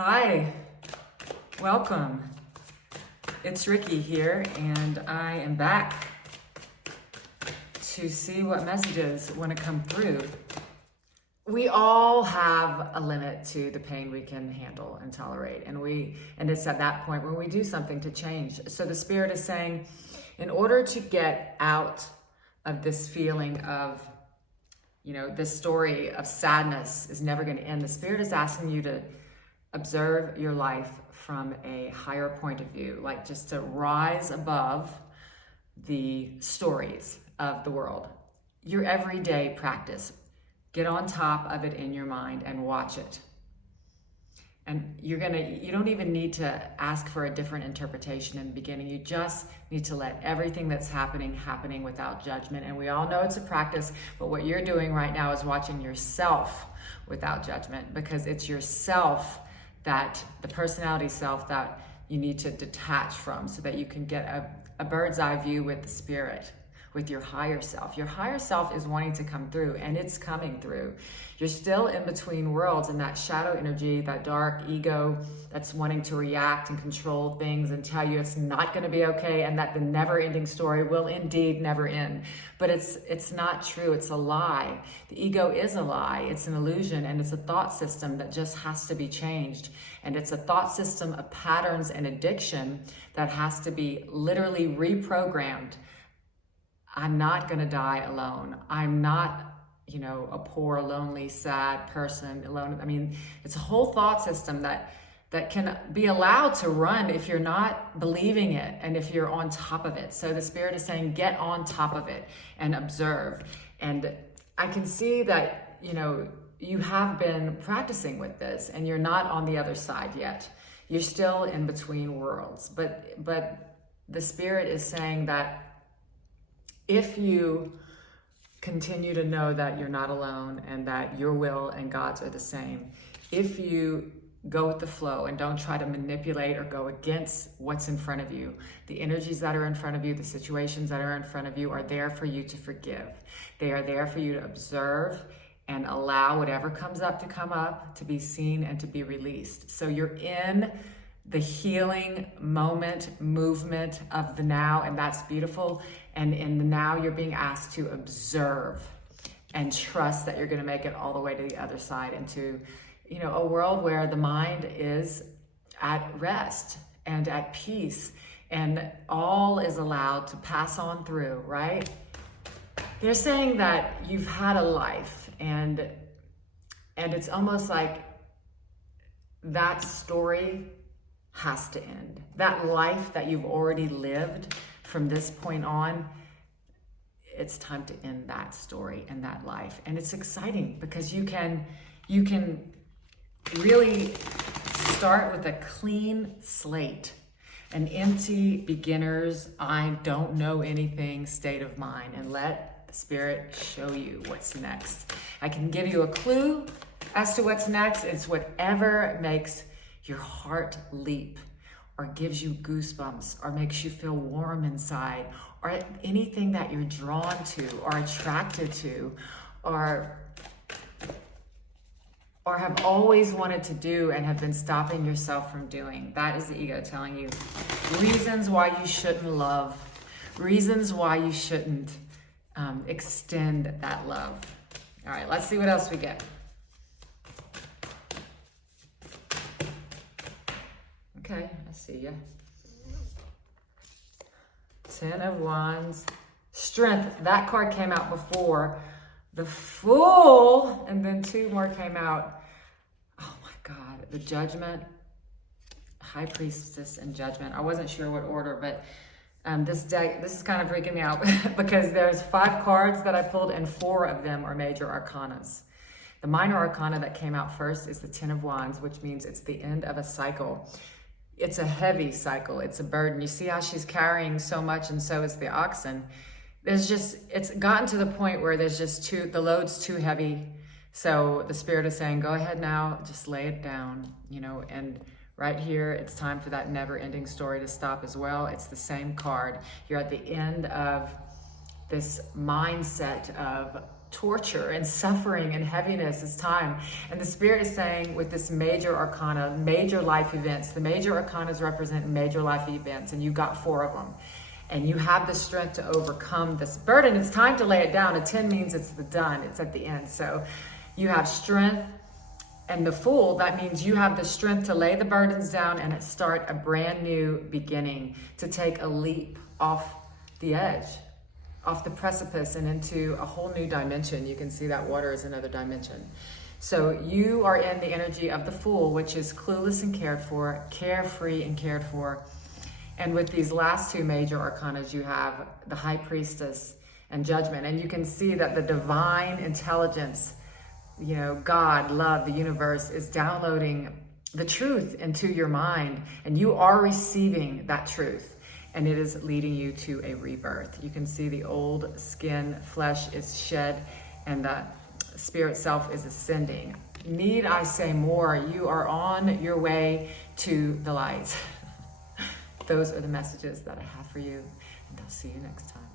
Hi, welcome. It's Ricky here, and I am back to see what messages want to come through. We all have a limit to the pain we can handle and tolerate, and it's at that point when we do something to change. So the Spirit is saying, in order to get out of this feeling of, this story of sadness is never going to end, the Spirit is asking you to observe your life from a higher point of view, like just to rise above the stories of the world. Your everyday practice. Get on top of it in your mind and watch it. And you don't even need to ask for a different interpretation in the beginning. You just need to let everything that's happening without judgment. And we all know it's a practice, but what you're doing right now is watching yourself without judgment, because it's yourself, that the personality self, that you need to detach from, so that you can get a bird's eye view with the Spirit, with your higher self. Your higher self is wanting to come through, and it's coming through. You're still in between worlds, and that shadow energy, that dark ego that's wanting to react and control things and tell you it's not going to be okay, and that the never-ending story will indeed never end. But it's not true. It's a lie. The ego is a lie. It's an illusion, and it's a thought system that just has to be changed. And it's a thought system of patterns and addiction that has to be literally reprogrammed. I'm not going to die alone. I'm not, a poor, lonely, sad person alone. I mean, it's a whole thought system that can be allowed to run if you're not believing it and if you're on top of it. So the Spirit is saying, get on top of it and observe. And I can see that, you have been practicing with this, and you're not on the other side yet. You're still in between worlds. But the Spirit is saying that if you continue to know that you're not alone and that your will and God's are the same, if you go with the flow and don't try to manipulate or go against what's in front of you, the energies that are in front of you, the situations that are in front of you are there for you to forgive. They are there for you to observe and allow whatever comes up to come up, to be seen and to be released. So you're in the healing moment, movement of the now, and that's beautiful. And in the now, you're being asked to observe and trust that you're going to make it all the way to the other side, into, a world where the mind is at rest and at peace, and all is allowed to pass on through, right? They're saying that you've had a life, and it's almost like that story has to end. That life that you've already lived from this point on, it's time to end that story and that life. And it's exciting because you can really start with a clean slate, an empty beginner's I don't know anything state of mind, and let the Spirit show you what's next. I can give you a clue as to what's next. It's whatever makes your heart leap, or gives you goosebumps, or makes you feel warm inside, or anything that you're drawn to or attracted to, or have always wanted to do and have been stopping yourself from doing. That is the ego telling you reasons why you shouldn't love, reasons why you shouldn't extend that love. All right, let's see what else we get. Okay, I see ya. 10 of Wands. Strength. That card came out before. The Fool. And then 2 more came out. Oh my God. The Judgment. High Priestess and Judgment. I wasn't sure what order, but this deck, this is kind of freaking me out because there's 5 cards that I pulled, and 4 of them are major arcanas. The minor arcana that came out first is the 10 of Wands, which means it's the end of a cycle. It's a heavy cycle. It's a burden. You see how she's carrying so much, and so is the oxen. It's gotten to the point where the load's too heavy. So the Spirit is saying, go ahead now, just lay it down, and right here, it's time for that never-ending story to stop as well. It's the same card. You're at the end of this mindset of torture and suffering and heaviness is time. And the Spirit is saying with this major arcana, major life events, the major arcanas represent major life events, and you got 4 of them. And you have the strength to overcome this burden. It's time to lay it down. A 10 means it's done. It's at the end. So you have strength. And the Fool, that means you have the strength to lay the burdens down and start a brand new beginning, to take a leap off the edge, off the precipice and into a whole new dimension. You can see that water is another dimension. So you are in the energy of the Fool, which is clueless and cared for, carefree and cared for. And with these last 2 major arcanas, you have the High Priestess and Judgment. And you can see that the divine intelligence, you know, God, love, the universe is downloading the truth into your mind, and you are receiving that truth, and it is leading you to a rebirth. You can see the old skin, flesh is shed, and the spirit self is ascending. Need I say more? You are on your way to the light. Those are the messages that I have for you, and I'll see you next time.